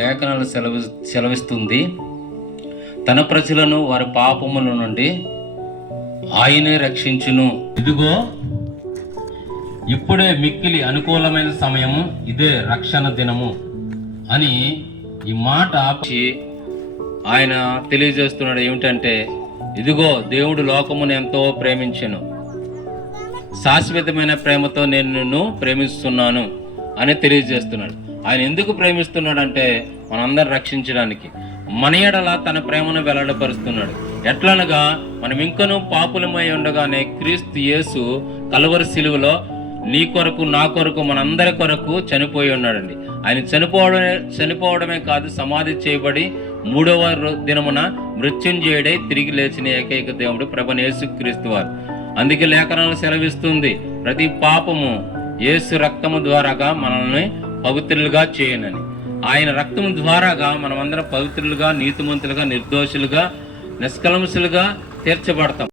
లేఖనాలు సెలవిస్తుంది, తన ప్రజలను వారి పాపముల నుండి ఆయనే రక్షించును. ఇదిగో ఇప్పుడే మిక్కిలి అనుకూలమైన సమయము, ఇదే రక్షణ దినము అని ఈ మాట ఆయన తెలియజేస్తున్నాడు. ఏమిటంటే, ఇదిగో దేవుడు లోకమును ఎంతో ప్రేమించెను, శాశ్వతమైన ప్రేమతో నేను నిన్ను ప్రేమిస్తున్నాను అని తెలియజేస్తున్నాడు. ఆయన ఎందుకు ప్రేమిస్తున్నాడంటే మనందరం రక్షించడానికి. మన ఎడల తన ప్రేమను వెల్లడిపరుస్తున్నాడు. ఎట్లనగా మనం ఇంకనూ పాపులమై ఉండగానే క్రీస్తు యేసు కల్వరి సిలువలో నీ కొరకు నా కొరకు మనందరి కొరకు చనిపోయి ఉన్నాడండి. ఆయన చనిపోవడమే కాదు, సమాధి చేయబడి 3వ దినమున మృత్యుంజయుడై తిరిగి లేచిన ఏకైక దేవుడు ప్రభువైన యేసుక్రీస్తు వారు. అందుకే లేఖనాలు సెలవిస్తుంది, ప్రతి పాపము యేసు రక్తము ద్వారాగా మనల్ని పవిత్రులుగా చేయనని. ఆయన రక్తము ద్వారాగా మనమందరం పవిత్రులుగా, నీతిమంతులుగా, నిర్దోషులుగా, నిష్కలంసులుగా తీర్చబడతాం.